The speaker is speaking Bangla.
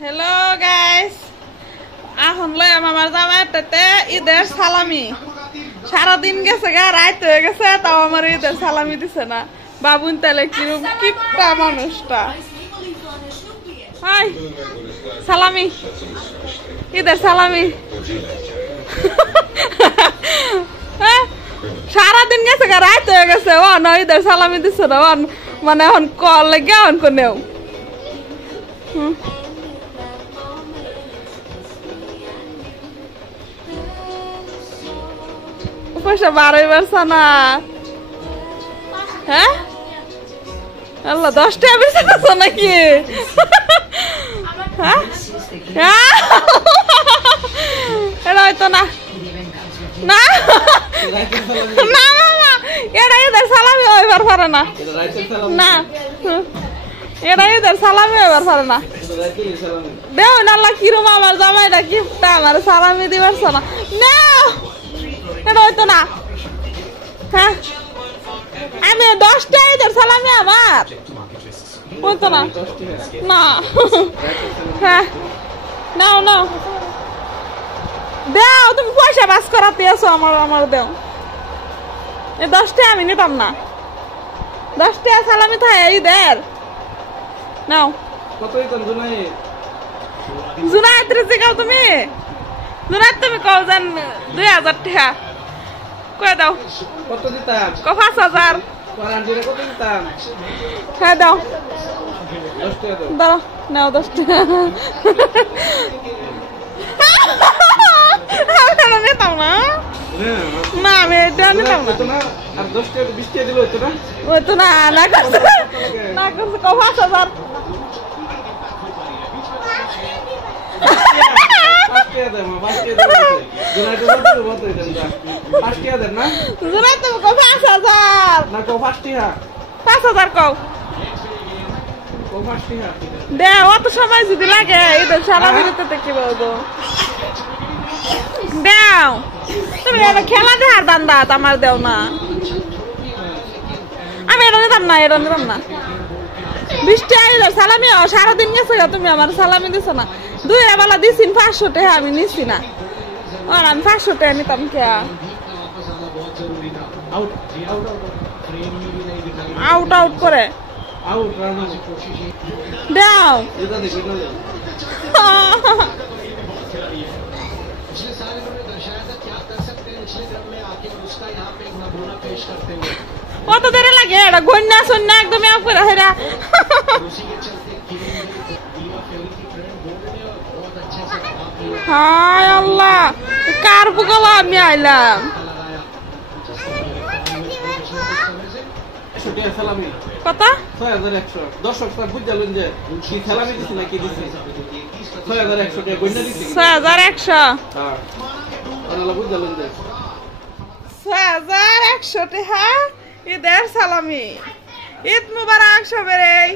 হ্যালো গাইস, এখন লইম আমার জামাইটাতে ঈদের সালামি। সারাদিন গেছে গা, রাত হয়ে গেছে, তাও আমার ঈদের সালামি দিছে না। বাবুন তাহলে কিরম কিপটা মানুষটা। হাই সালামি, ঈদের সালামি। সারাদিন গেছে গা, রাত হয়ে গেছে, ও না ঈদের সালামি দিছে না। মানে এখন কল লাগে এখন কোনেও পয়সা বারোই পারছে না। হ্যাঁ আল্লাহ, 10 টাকা বেশি দিচ্ছ নাকি? হ্যাঁ এটা হয়তো না, না না না, এটা ঈদের সালামি হইবার পারে না। না এটা ঈদের সালামি হইবার পারে না। দেও না আল্লাহ, কিরম আমার জামাইটা কিপটা, আমার সালামি দিবার না। না এটা হইতো না। হ্যাঁ আমি 10 টাকা ঈদের সালামি আমার হইতো না। না হ্যাঁ নাও নাও, দেও তুমি পয়সা বাস করাতে আছো আমার দেও। এই 10 টাকা আমি নিতাম না। 10 টাকা সালামি থাকে ঈদের। নাও জুনায়েত রে কাও তুমি, জুনায়েত তুমি কও জান 2000 টাকা কই দাও। কত দিতাম? 5000। কোয়ারান্টিনে কত দিতাম? হ্যাঁ দাও 10 টাকা দাও। নাও 10 টাকা। আমি নিতাম না। না আমি এটা নিতাম না। আর 10 টাকা 20 টাকা দিলে হতো না? হতো না, না করছে, না করছে 5000। অত সময় যদি লাগে ঈদের সালামি দিতে কি বলবো। দেও তুমি খেলা দেখার দান্দা আমার দেও না। আমি এটা নিতাম না, এটা নিতাম না। 20 টাকা ঈদের সালামি সারাদিন গেছে, তুমি আমার সালামি দিছো না। 2 বেলা দিছি 500 টাকা আমি নিছি না। আর আমি 500 টাকা নিতাম কে? আউট আউট করে দাও। কত দেরি লাগে? এটা গন্যা সন্যা একদম হেরা। হায় আল্লাহ, কার বুকলা আমি আইলাম। কত? 6100। দর্শক স্যার বুঝলেন যে কি সালামি দিছি না কি দিছি? 6100 টাকা গন্যা দিছি। 6100। হ্যাঁ আল্লাহ বুঝলেন যে 6100 টাকা ঈদের সালামি। ঈদ মুবারক সবাই।